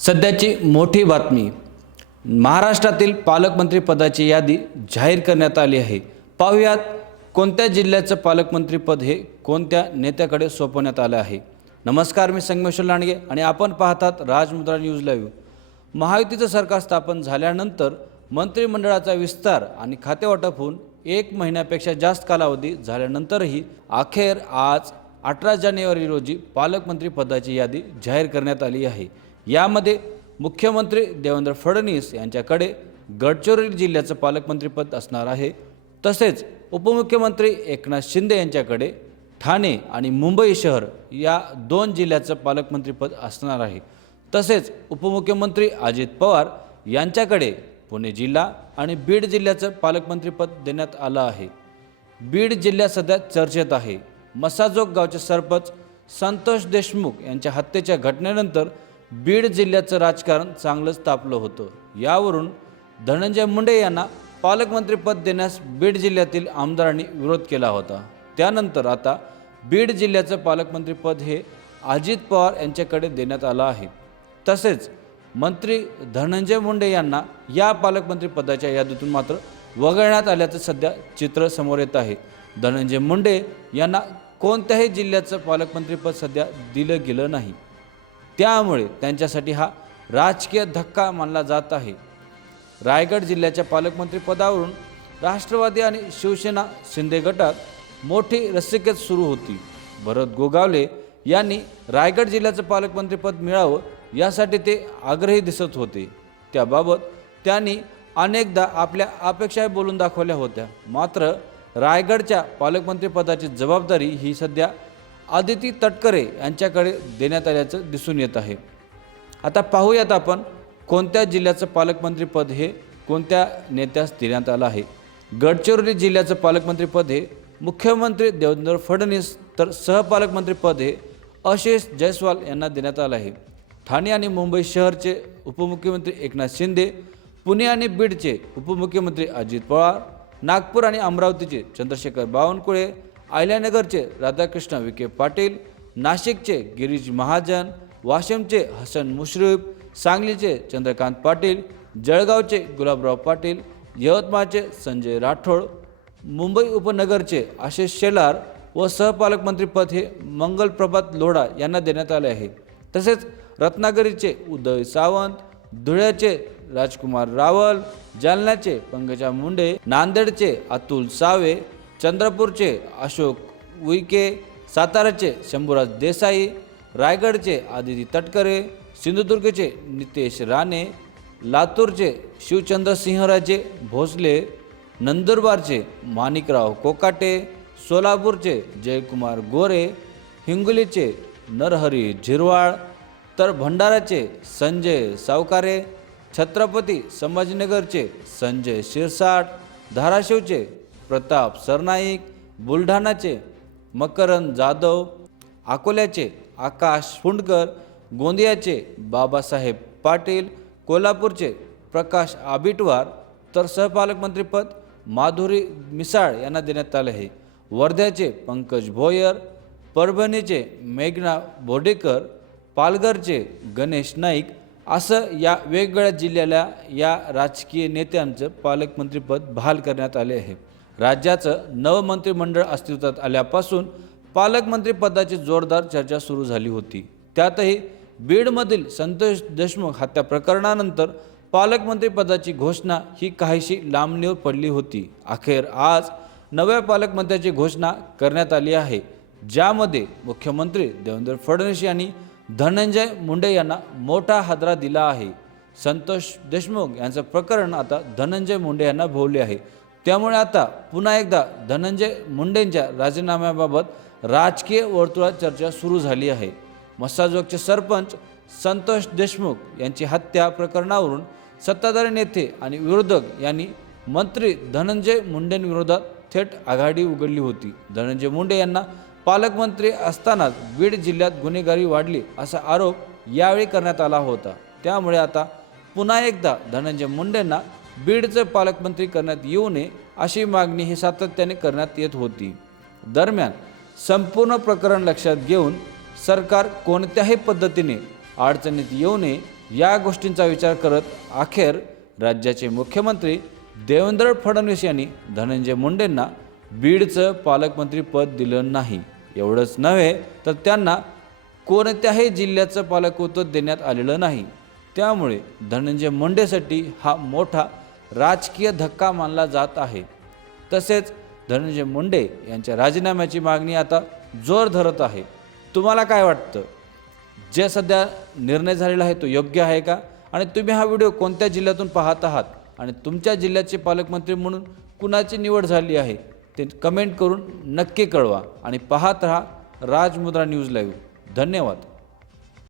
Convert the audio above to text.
सध्याची मोठी बातमी. महाराष्ट्रातील पालकमंत्री पदाची यादी जाहीर करण्यात आली आहे. पाहुयात कोणत्या जिल्ह्याचं पालकमंत्रीपद हे कोणत्या नेत्याकडे सोपवण्यात आलं आहे. नमस्कार मी संगमेश्वर लांडगे आणि आपण पाहतात राजमुद्रा न्यूज लाईव्ह. महायुतीचं सरकार स्थापन झाल्यानंतर मंत्रिमंडळाचा विस्तार आणि खातेवाटप होऊन एक महिन्यापेक्षा जास्त कालावधी झाल्यानंतरही अखेर आज अठरा जानेवारी रोजी पालकमंत्री पदाची यादी जाहीर करण्यात आली आहे. यामध्ये मुख्यमंत्री देवेंद्र फडणवीस यांच्याकडे गडचिरोली जिल्ह्याचं पालकमंत्रीपद असणार आहे. तसेच उपमुख्यमंत्री एकनाथ शिंदे यांच्याकडे ठाणे आणि मुंबई शहर या दोन जिल्ह्याचं पालकमंत्रीपद असणार आहे. तसेच उपमुख्यमंत्री अजित पवार यांच्याकडे पुणे जिल्हा आणि बीड जिल्ह्याचं पालकमंत्रीपद देण्यात आलं आहे. बीड जिल्ह्यात सध्या चर्चेत आहे. मसाजोग गावचे सरपंच संतोष देशमुख यांच्या हत्येच्या घटनेनंतर बीड जिल्ह्याचं राजकारण चांगलंच तापलं होतं. यावरून धनंजय मुंडे यांना पालकमंत्रीपद देण्यास बीड जिल्ह्यातील आमदारांनी विरोध केला होता. त्यानंतर आता बीड जिल्ह्याचं पालकमंत्रीपद हे अजित पवार यांच्याकडे देण्यात आलं आहे. तसेच मंत्री धनंजय मुंडे यांना या पालकमंत्रीपदाच्या यादीतून मात्र वगळण्यात आल्याचं सध्या चित्र समोर येत आहे. धनंजय मुंडे यांना कोणत्याही जिल्ह्याचं पालकमंत्रीपद सध्या दिलं गेलं नाही. त्यामुळे त्यांच्यासाठी हा राजकीय धक्का मानला जात आहे. रायगड जिल्ह्याच्या पालकमंत्रीपदावरून राष्ट्रवादी आणि शिवसेना शिंदे गटात मोठी रस्सिकेत सुरू होती. भरत गोगावले यांनी रायगड जिल्ह्याचं पालकमंत्रीपद मिळावं यासाठी ते आग्रही दिसत होते. त्याबाबत त्यांनी अनेकदा आपल्या अपेक्षाही बोलून दाखवल्या होत्या. मात्र रायगडच्या पालकमंत्रीपदाची जबाबदारी ही सध्या आदिती तटकरे यांच्याकडे देण्यात आल्याचं दिसून येत आहे. आता पाहूयात आपण कोणत्या जिल्ह्याचं पालकमंत्रीपद हे कोणत्या नेत्यास देण्यात आलं आहे. गडचिरोली जिल्ह्याचं पालकमंत्रीपद हे मुख्यमंत्री देवेंद्र फडणवीस तर सहपालकमंत्रीपद हे आशिष जयस्वाल यांना देण्यात आलं आहे. ठाणे आणि मुंबई शहरचे उपमुख्यमंत्री एकनाथ शिंदे पुणे आणि बीडचे उपमुख्यमंत्री अजित पवार नागपूर आणि अमरावतीचे चंद्रशेखर बावनकुळे आयल्यानगरचे राधाकृष्ण विखे पाटील नाशिकचे गिरीश महाजन वाशिमचे हसन मुश्रीफ सांगलीचे चंद्रकांत पाटील जळगावचे गुलाबराव पाटील यवतमाळचे संजय राठोड मुंबई उपनगरचे आशिष शेलार व सहपालकमंत्रीपद हे मंगल प्रभात लोढा यांना देण्यात आले आहे. तसेच रत्नागिरीचे उदय सावंत धुळ्याचे राजकुमार रावल जालन्याचे पंकजा मुंडे नांदेडचे अतुल सावे चंद्रपूरचे अशोक उईके साताराचे शंभूराज देसाई रायगडचे आदिती तटकरे सिंधुदुर्गचे नितेश राणे लातूरचे शिवचंद्र सिंहराजे भोसले नंदुरबारचे माणिकराव कोकाटे सोलापूरचे जयकुमार गोरे हिंगोलीचे नरहरी झिरवाळ तर भंडाराचे संजय सावकारे छत्रपती संभाजीनगरचे संजय शिरसाट धाराशिवचे प्रताप सरनाईक बुलढाणाचे मकरंद जाधव अकोल्याचे आकाश फुंडकर गोंदियाचे बाबासाहेब पाटील कोल्हापूरचे प्रकाश आबिटवार तर सहपालकमंत्रीपद माधुरी मिसाळ यांना देण्यात आले आहे. वर्ध्याचे पंकज भोयर परभणीचे मेघना बोर्डेकर पालघरचे गणेश नाईक असं या वेगवेगळ्या जिल्ह्याला या राजकीय नेत्यांचं पालकमंत्रीपद बहाल करण्यात आले आहे. राज्याचं नवं मंत्रिमंडळ अस्तित्वात आल्यापासून पालकमंत्रीपदाची जोरदार चर्चा सुरू झाली होती. त्यातही बीडमधील संतोष देशमुख हत्या प्रकरणानंतर पालकमंत्रीपदाची घोषणा ही काहीशी लांबणीवर पडली होती. अखेर आज नव्या पालकमंत्र्याची घोषणा करण्यात आली आहे. ज्यामध्ये मुख्यमंत्री देवेंद्र फडणवीस यांनी धनंजय मुंडे यांना मोठा हादरा दिला आहे. संतोष देशमुख यांचं प्रकरण आता धनंजय मुंडे यांना भोवले आहे. त्यामुळे आता पुन्हा एकदा धनंजय मुंडेंच्या राजीनाम्याबाबत राजकीय वर्तुळात चर्चा सुरू झाली आहे. मसाजोगचे सरपंच संतोष देशमुख यांची हत्या प्रकरणावरून सत्ताधारी नेते आणि विरोधक यांनी मंत्री धनंजय मुंडेंविरोधात थेट आघाडी उघडली होती. धनंजय मुंडे यांना पालकमंत्री असतानाच बीड जिल्ह्यात गुन्हेगारी वाढली असा आरोप यावेळी करण्यात आला होता. त्यामुळे आता पुन्हा एकदा धनंजय मुंडेंना बीडचे पालकमंत्री करण्यात येऊ नये अशी मागणी ही सातत्याने करण्यात येत होती. दरम्यान संपूर्ण प्रकरण लक्षात घेऊन सरकार कोणत्याही पद्धतीने अडचणीत येऊ नये या गोष्टींचा विचार करत अखेर राज्याचे मुख्यमंत्री देवेंद्र फडणवीस यांनी धनंजय मुंडेंना बीडचं पालकमंत्री पद दिलं नाही. एवढंच नव्हे तर त्यांना कोणत्याही जिल्ह्याचं पालकत्व देण्यात आलेलं नाही. त्यामुळे धनंजय मुंडेसाठी हा मोठा राजकीय धक्का मानला जात आहे. तसेच धनंजय मुंडे यांच्या राजीनाम्याची मागणी आता जोर धरत आहे. तुम्हाला काय वाटतं? जे सध्या निर्णय झालेला आहे तो योग्य आहे का? आणि तुम्ही हा व्हिडिओ कोणत्या जिल्ह्यातून पाहत आहात? आणि तुमच्या जिल्ह्याचे पालकमंत्री म्हणून कुणाची निवड झाली आहे? ते कमेंट करून नक्की कळवा. आणि पाहत राहा राजमुद्रा न्यूज लाईव्ह. धन्यवाद.